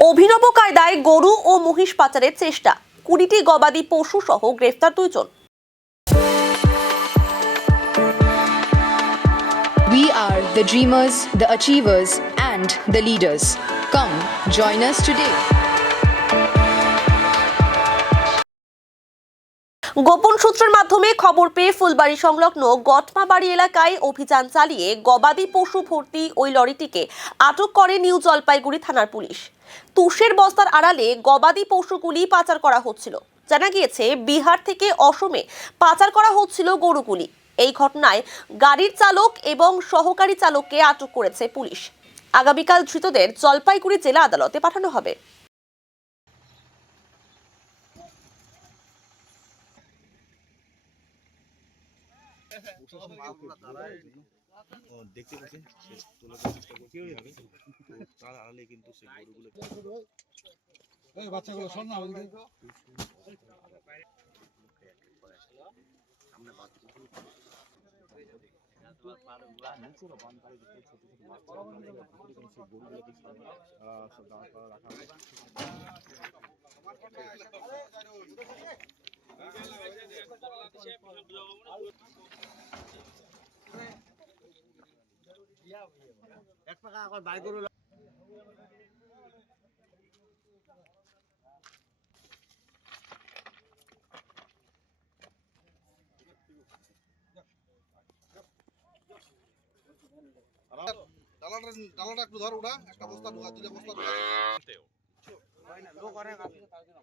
অভিনব কায়দায় গরু ও মহিষ পাচারের চেষ্টা, 20টি গবাদি পশু সহ গ্রেফতার 2 জন। We are the dreamers, the achievers, and the leaders. Come, join us today. গোপন সূত্রের মাধ্যমে খবর পেয়ে ফুলবাড়ি সংলগ্ন গটমাবাড়ি এলাকায় অভিযান চালিয়ে গবাদি পশু ভর্তি ওই লরিটিকে আটক করে নিউ জলপাইগুড়ি থানার পুলিশ। তুষের বস্তার আড়ালে গবাদি পশুগুলি পাচার করা হচ্ছিল। জানা গিয়েছে বিহার থেকে অসমে পাচার করা হচ্ছিল গরুগুলি। এই ঘটনায় গাড়ির চালক এবং সহকারী চালককে আটক করেছে পুলিশ। আগামীকাল ধৃতদের জলপাইগুড়ি জেলা আদালতে পাঠানো হবে। দেখতে পাচ্ছেন তোলার চেষ্টা করতে হবে, তার আড়ালে কিন্তু সেই গরুগুলো বাচ্চাগুলো শোন না এক টাকা এখন বাই গরু ডালাটা একটু ধর, ওটা একটা বস্তা ঢোকা, 2 বস্তা ঢোকা লোক অনেক আছে তার জন্য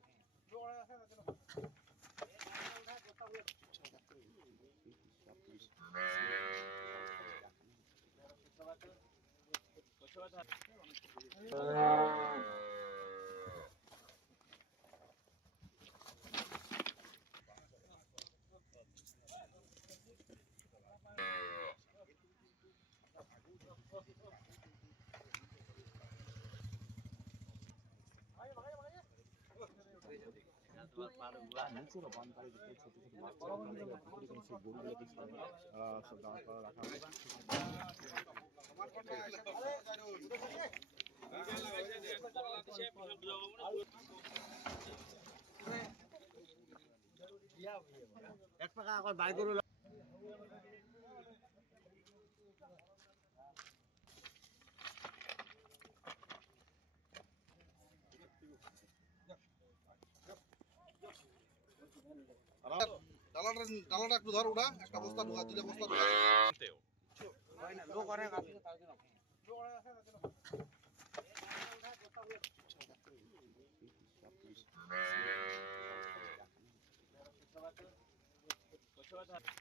এক টাকা এখন বাই গরু ডালাটা একটু ধর, ওটা একটা বস্তা ঢোকা, 2 বস্তা ঢোকা লোক অনেক আছে তার জন্য লোক আছে